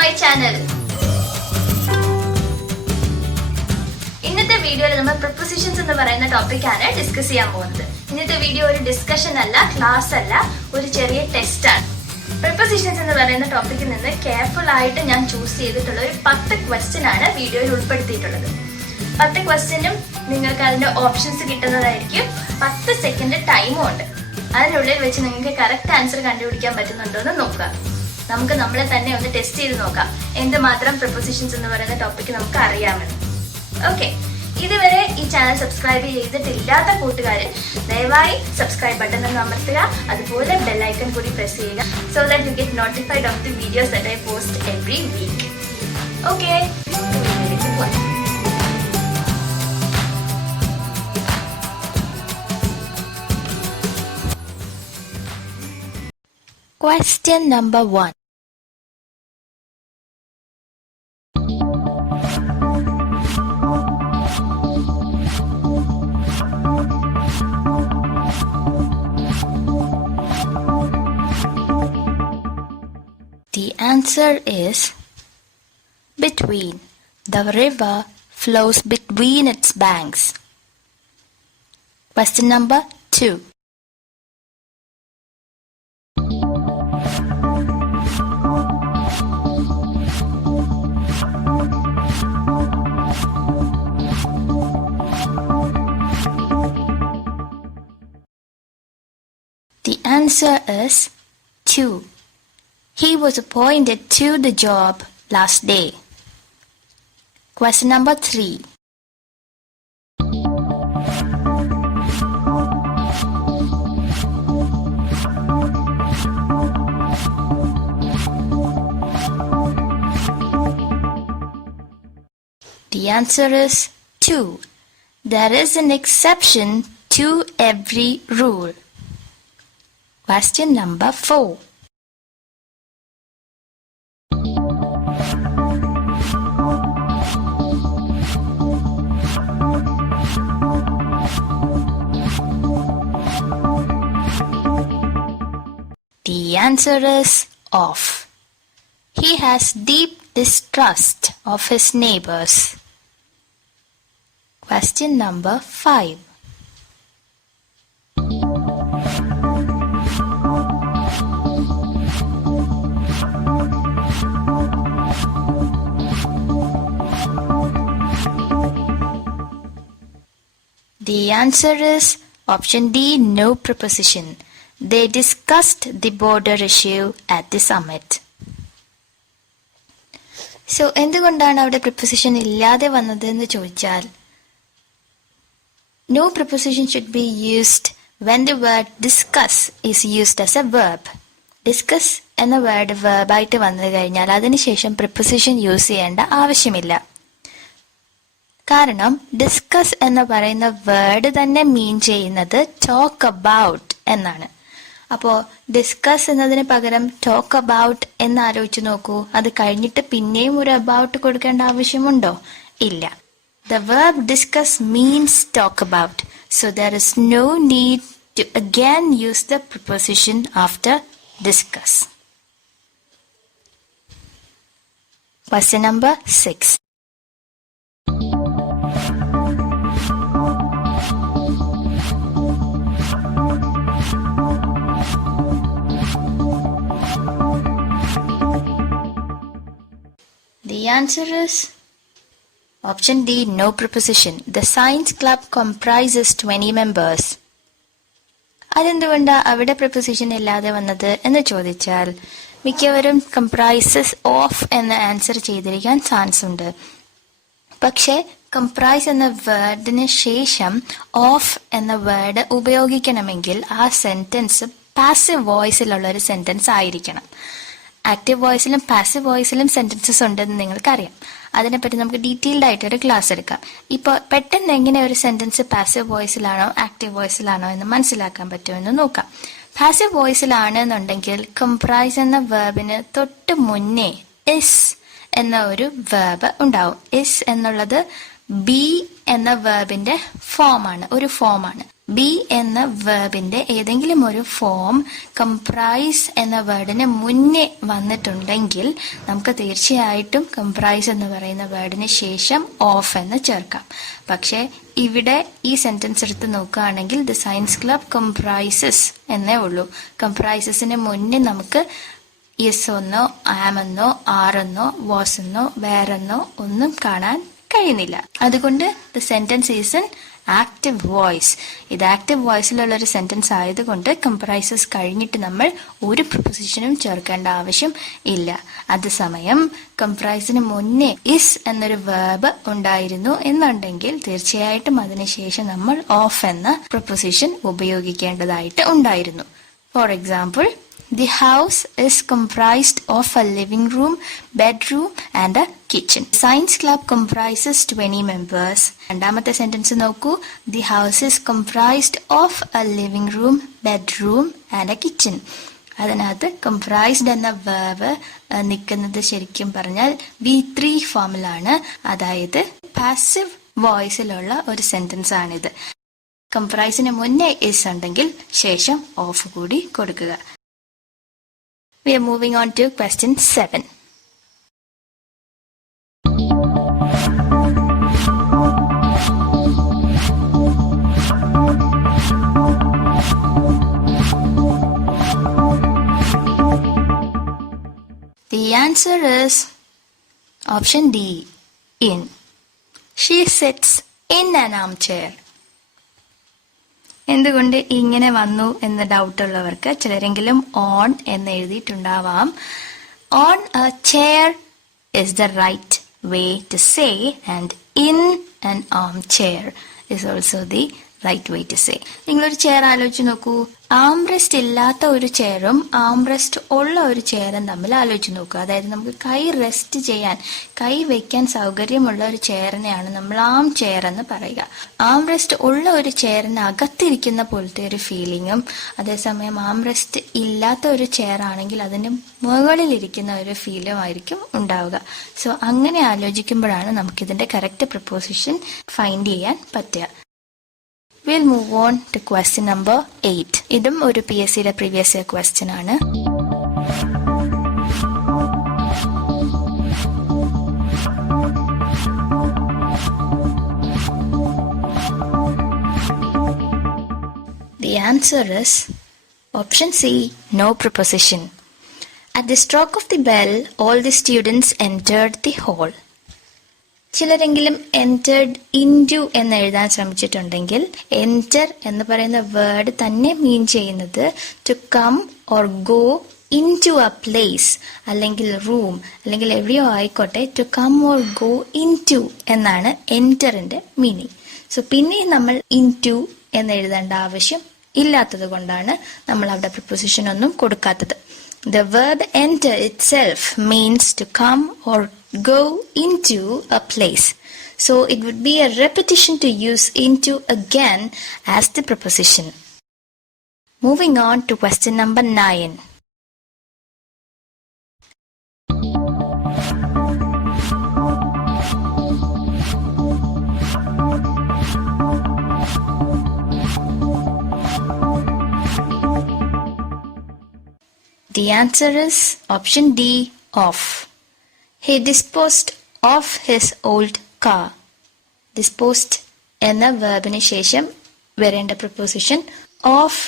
my channel. ഇന്നത്തെ വീഡിയോയിൽ നമ്മൾ prepositions എന്ന് പറയുന്ന ടോപ്പിക്കാണ് ഡിസ്കസ് ചെയ്യാൻ പോകുന്നത്. ഇന്നത്തെ വീഡിയോ ഒരു ഡിസ്കഷൻ അല്ല, ക്ലാസ് അല്ല, ഒരു ചെറിയ ടെസ്റ്റ് ആണ്. prepositions എന്ന് പറയുന്ന ടോപ്പിക്കിൽ നിന്ന് കെയർഫുൾ ആയിട്ട് ഞാൻ ചൂസ് ചെയ്തിട്ടുള്ള ഒരു 10 ക്വസ്റ്റ്യൻ ആണ് വീഡിയോയിൽ ഉൾപ്പെടുത്തിയിട്ടുള്ളത്. 10 ക്വസ്റ്റ്യനും നിങ്ങൾക്ക് അതിന്റെ ഓപ്ഷൻസ് കിട്ടുന്നതായിരിക്കും. 10 സെക്കൻഡ് ടൈമും ഉണ്ട്. അതിനുള്ളിൽ വെച്ച് നിങ്ങൾക്ക് കറക്റ്റ് ആൻസർ കണ്ടുപിടിക്കാൻ പറ്റുന്നുണ്ടോ എന്ന് നോക്കുക. നമുക്ക് നമ്മളെ തന്നെ ഒന്ന് ടെസ്റ്റ് ചെയ്ത് നോക്കാം എന്തുമാത്രം prepositions എന്ന് പറയുന്ന ടോപ്പിക്ക് നമുക്ക് അറിയാമെന്ന്. ഓക്കെ, ഇതുവരെ ഈ ചാനൽ സബ്സ്ക്രൈബ് ചെയ്തിട്ടില്ലാത്ത കൂട്ടുകാർ ദയവായി സബ്സ്ക്രൈബ് ബട്ടൺ ഒന്ന് അമർത്തുക, അതുപോലെ ബെൽ ഐക്കൺ കൂടി പ്രസ് ചെയ്യുക, so that you get notified of the videos that I post every week. Okay, Question number 1. The answer is between. The river flows between its banks. Question number 2. The answer is 2. He was appointed to the job last day. Question number 3. The answer is 2. There is an exception to every rule. Question number 4. The answer is off. He has deep distrust of his neighbors. Question number 5. The answer is option D, no preposition. They discussed the border issue at the summit. So, എന്തുകൊണ്ടാണ് അവിടെ preposition ഇല്ലാതെ വന്നത് എന്ന് ചോദിച്ചാൽ, no preposition should be used when the word discuss is used as a verb. Discuss എന്ന word verb ആയിട്ട് വന്നു കഴിഞ്ഞാൽ അതിനുശേഷം preposition യൂസ് ചെയ്യേണ്ട ആവശ്യമില്ല. കാരണം ഡിസ്കസ് എന്ന് പറയുന്ന വേർഡ് തന്നെ മീൻ ചെയ്യുന്നത് ടോക്ക് അബൌട്ട് എന്നാണ്. അപ്പോൾ ഡിസ്കസ് എന്നതിന് പകരം ടോക്ക് അബൌട്ട് എന്ന് ആലോചിച്ച് നോക്കൂ. അത് കഴിഞ്ഞിട്ട് പിന്നെയും ഒരു അബൌട്ട് കൊടുക്കേണ്ട ആവശ്യമുണ്ടോ? ഇല്ല. The verb discuss means talk about. So there is no need to again use the preposition after discuss. Question number 6. The answer is option D, no preposition. The science club comprises 20 members. അതെന്തുകൊണ്ടാ അവിടെ preposition ഇല്ലാതെ വന്നത് എന്ന് ചോദിച്ചാൽ, മിക്കവരും comprises of എന്ന answer ചെയ്തിരിക്കാൻ chance ഉണ്ട്. പക്ഷേ comprise എന്ന വേർഡിന് ശേഷം ഓഫ് എന്ന വേർഡ് ഉപയോഗിക്കണമെങ്കിൽ ആ സെന്റൻസ് പാസീവ് വോയിസിലുള്ള ഒരു സെന്റൻസ് ആയിരിക്കണം. ആക്റ്റീവ് വോയിസിലും പാസീവ് വോയിസിലും സെന്റൻസസ് ഉണ്ടെന്ന് നിങ്ങൾക്കറിയാം. അതിനെപ്പറ്റി നമുക്ക് ഡീറ്റെയിൽഡ് ആയിട്ടൊരു ക്ലാസ് എടുക്കാം. ഇപ്പോൾ പെട്ടെന്ന് എങ്ങനെ ഒരു സെന്റൻസ് പാസീവ് വോയിസിലാണോ ആക്റ്റീവ് വോയിസിലാണോ എന്ന് മനസ്സിലാക്കാൻ പറ്റുമെന്ന് നോക്കാം. പാസീവ് വോയിസിലാണ് എന്നുണ്ടെങ്കിൽ കംപ്രൈസ് എന്ന വേർബിന് തൊട്ട് മുന്നേ ഇസ് എന്ന ഒരു വേർബ് ഉണ്ടാവും. ഇസ് എന്നുള്ളത് ബി എന്ന വേർബിന്റെ ഫോമാണ്, ഒരു ഫോമാണ്. ബി എന്ന വേർബിന്റെ ഏതെങ്കിലും ഒരു ഫോം കംപ്രൈസ് എന്ന വേർഡിന് മുന്നേ വന്നിട്ടുണ്ടെങ്കിൽ നമുക്ക് തീർച്ചയായിട്ടും കംപ്രൈസ് എന്ന് പറയുന്ന വേർഡിന് ശേഷം ഓഫ് എന്ന് ചേർക്കാം. പക്ഷെ ഇവിടെ ഈ സെന്റൻസ് എടുത്ത് നോക്കുകയാണെങ്കിൽ ദ സയൻസ് ക്ലബ് കംപ്രൈസസ് എന്നേ ഉള്ളൂ. കംപ്രൈസസിന് മുന്നേ നമുക്ക് യെസ് എന്നോ ആം എന്നോ ആർ എന്നോ വാസ് എന്നോ വേറെന്നോ ഒന്നും കാണാൻ കഴിയുന്നില്ല. അതുകൊണ്ട് the sentence is in active voice. ഇത് ആക്റ്റീവ് വോയിസിലുള്ള ഒരു സെന്റൻസ് ആയതുകൊണ്ട് കംപ്രൈസസ് കഴിഞ്ഞിട്ട് നമ്മൾ ഒരു പ്രിപ്പോസിഷനും ചേർക്കേണ്ട ആവശ്യം ഇല്ല. അതേസമയം കംപ്രൈസിന് മുന്നേ ഇസ് എന്നൊരു വേർബ് ഉണ്ടായിരുന്നു എന്നുണ്ടെങ്കിൽ തീർച്ചയായിട്ടും അതിനുശേഷം നമ്മൾ ഓഫ് എന്ന പ്രിപ്പോസിഷൻ ഉപയോഗിക്കേണ്ടതായിട്ട് ഉണ്ടായിരുന്നു. For example, the house is comprised of a living room, bedroom and a kitchen. Science club comprises 20 members. രണ്ടാമത്തെ സെന്റൻസ് നോക്കൂ. The house is comprised of a living room, bedroom and a kitchen. അതിനകത്ത് comprised എന്ന verb നിൽക്കുന്നത് ശരിക്കും പറഞ്ഞാൽ V3 ഫോമിലാണ്. അതായത് passive വോയിസിലുള്ള ഒരു സെന്റൻസ് ആണിത്. കംപ്രൈസിന് മുന്നേ ഇസ് ഉണ്ടെങ്കിൽ ശേഷം ഓഫ് കൂടി കൊടുക്കുക. We are moving on to question 7. The answer is option D, in. She sits in an armchair. എന്തുകൊണ്ട് ഇങ്ങനെ വന്നു എന്ന് ഡൗട്ട് ഉള്ളവർക്ക് ചിലരെങ്കിലും ഓൺ എന്ന് എഴുതിയിട്ടുണ്ടാവാം. On a chair is the right way to say and in an arm chair is also the right way to say. നിങ്ങളൊരു chair ആലോചിച്ച് നോക്കൂ. ആംറെസ്റ്റ് ഇല്ലാത്ത ഒരു ചെയറും ആംറെസ്റ്റ് ഉള്ള ഒരു ചെയറും തമ്മിൽ ആലോചിച്ച് നോക്കുക. അതായത് നമുക്ക് കൈ റെസ്റ്റ് ചെയ്യാൻ, കൈ വെക്കാൻ സൗകര്യമുള്ള ഒരു ചെയറിനെയാണ് നമ്മൾ ആം ചെയർ എന്ന് പറയുക. ആംറെസ്റ്റ് ഉള്ള ഒരു ചെയറിന് അകത്തിരിക്കുന്ന പോലത്തെ ഒരു ഫീലിങ്ങും, അതേസമയം ആംറെസ്റ്റ് ഇല്ലാത്ത ഒരു ചെയർ ആണെങ്കിൽ അതിന്റെ മുകളിലിരിക്കുന്ന ഒരു ഫീലും ആയിരിക്കും ഉണ്ടാവുക. സോ അങ്ങനെ ആലോചിക്കുമ്പോഴാണ് നമുക്കിതിന്റെ കറക്റ്റ് പ്രിപ്പോസിഷൻ ഫൈൻഡ് ചെയ്യാൻ പറ്റുക. We'll move on to question number 8. ഇതും ഒരു PSCയുടെ previous year question ആണ്. The answer is option C, no preposition. At the stroke of the bell, all the students entered the hall. ചിലരെങ്കിലും entered into എന്ന് എഴുതാൻ ശ്രമിച്ചിട്ടുണ്ടെങ്കിൽ enter എന്ന് പറയുന്ന word തന്നെ മീൻ ചെയ്യുന്നത് to come or go into a place അല്ലെങ്കിൽ room അല്ലെങ്കിൽ എവിടെയോ ആയിക്കോട്ടെ to come or go into എന്നാണ് enterന്റെ മീനിങ്. സോ പിന്നെ നമ്മൾ into എന്ന് എഴുതേണ്ട ആവശ്യം ഇല്ലാത്തത് കൊണ്ടാണ് നമ്മൾ അവിടെ പ്രിപ്പോസിഷൻ ഒന്നും കൊടുക്കാത്തത്. The verb enter itself means to come or go into a place. So it would be a repetition to use into again as the preposition. Moving on to question number 9. The answer is option D, off. He disposed of his old car. Disposed എന്ന വേർബിന് ശേഷം വരേണ്ട preposition of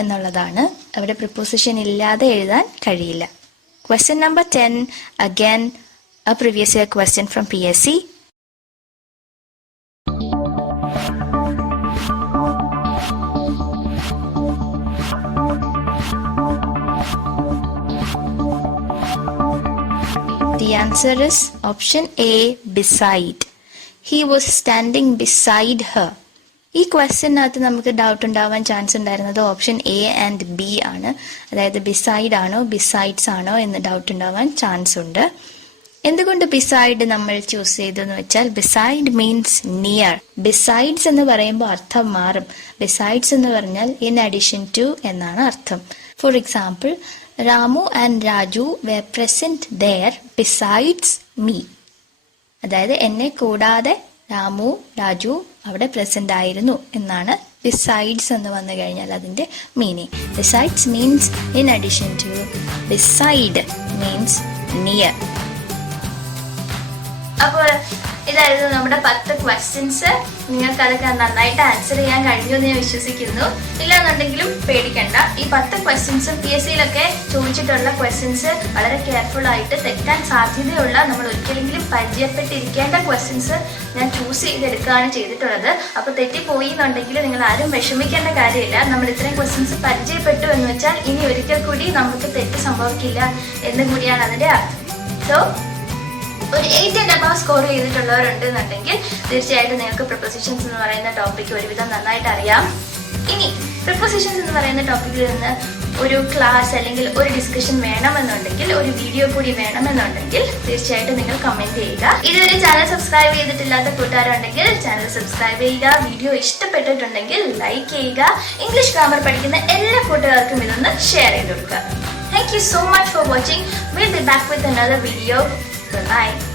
എന്നുള്ളതാണ്. അവിടെ preposition ഇല്ലാതെ എഴുതാൻ കഴിയില്ല. Question number 10, again a previous year question from PSC. The answer is option A, beside. He was standing beside her. ഈ ക്വസ്റ്റ്യനകത്ത് നമുക്ക് ഡൗട്ട് ഉണ്ടാവാൻ ചാൻസ് ഉണ്ടായിരുന്നത് ഓപ്ഷൻ എ ആൻഡ് ബി ആണ്. അതായത് ബിസൈഡ് ആണോ ബിസൈഡ്സ് ആണോ എന്ന് ഡൗട്ട് ഉണ്ടാവാൻ ചാൻസ് ഉണ്ട്. എന്തുകൊണ്ട് ബിസൈഡ് നമ്മൾ ചൂസ് ചെയ്തു എന്ന് വെച്ചാൽ ബിസൈഡ് മീൻസ് നിയർ. ബിസൈഡ്സ് എന്ന് പറയുമ്പോൾ അർത്ഥം മാറും. ബിസൈഡ്സ് എന്ന് പറഞ്ഞാൽ ഇൻ അഡീഷൻ ടു എന്നാണ് അർത്ഥം. For example, Ramu and Raju were present there besides me. അതായത് എന്നെ കൂടാതെ രാമു രാജു അവിടെ പ്രസന്റ് ആയിരുന്നു എന്നാണ് ബിസൈഡ്സ് എന്ന് വന്നു കഴിഞ്ഞാൽ അതിൻ്റെ meaning. Besides means in addition to. Besides means near. അപ്പോൾ ഇതായിരുന്നു നമ്മുടെ 10 ക്വസ്റ്റ്യൻസ്. നിങ്ങൾക്ക് അതൊക്കെ നന്നായിട്ട് ആൻസർ ചെയ്യാൻ കഴിഞ്ഞു എന്ന് ഞാൻ വിശ്വസിക്കുന്നു. ഇല്ലാന്നുണ്ടെങ്കിലും പേടിക്കണ്ട. ഈ 10 ക്വസ്റ്റ്യൻസും PSCയിലൊക്കെ ചോദിച്ചിട്ടുള്ള ക്വസ്റ്റ്യൻസ് വളരെ കെയർഫുൾ ആയിട്ട് തെറ്റാൻ സാധ്യതയുള്ള, നമ്മൾ ഒരിക്കലെങ്കിലും പരിചയപ്പെട്ടിരിക്കേണ്ട ക്വസ്റ്റ്യൻസ് ഞാൻ ചൂസ് ചെയ്തെടുക്കുകയാണ് ചെയ്തിട്ടുള്ളത്. അപ്പോൾ തെറ്റിപ്പോയി എന്നുണ്ടെങ്കിൽ നിങ്ങൾ ആരും വിഷമിക്കേണ്ട കാര്യമില്ല. നമ്മൾ ഇത്രയും ക്വസ്റ്റ്യൻസ് പരിചയപ്പെട്ടു എന്ന് വെച്ചാൽ ഇനി ഒരിക്കൽ കൂടി നമുക്ക് തെറ്റ് സംഭവിക്കില്ല എന്ന് കൂടിയാണ് അതിൻ്റെ അർത്ഥം. സോ ഒരു 8 and above സ്കോർ ചെയ്തിട്ടുള്ളവരുണ്ടെന്നുണ്ടെങ്കിൽ തീർച്ചയായിട്ടും നിങ്ങൾക്ക് പ്രിപ്പോസിഷൻസ് എന്ന് പറയുന്ന ടോപ്പിക് ഒരുവിധം നന്നായിട്ട് അറിയാം. ഇനി പ്രിപ്പോസിഷൻസ് എന്ന് പറയുന്ന ടോപ്പിക്കിൽ നിന്ന് ഒരു ക്ലാസ് അല്ലെങ്കിൽ ഒരു ഡിസ്കഷൻ വേണമെന്നുണ്ടെങ്കിൽ, ഒരു വീഡിയോ കൂടി വേണമെന്നുണ്ടെങ്കിൽ തീർച്ചയായിട്ടും നിങ്ങൾ കമന്റ് ചെയ്യുക. ഇതുവരെ ചാനൽ സബ്സ്ക്രൈബ് ചെയ്തിട്ടില്ലാത്ത കൂട്ടുകാരുണ്ടെങ്കിൽ ചാനൽ സബ്സ്ക്രൈബ് ചെയ്യുക. വീഡിയോ ഇഷ്ടപ്പെട്ടിട്ടുണ്ടെങ്കിൽ ലൈക്ക് ചെയ്യുക. ഇംഗ്ലീഷ് ഗ്രാമർ പഠിക്കുന്ന എല്ലാ കൂട്ടുകാർക്കും ഇതൊന്ന് ഷെയർ ചെയ്ത് കൊടുക്കുക. Thank you so much for watching. We'll be back with another video. Bye.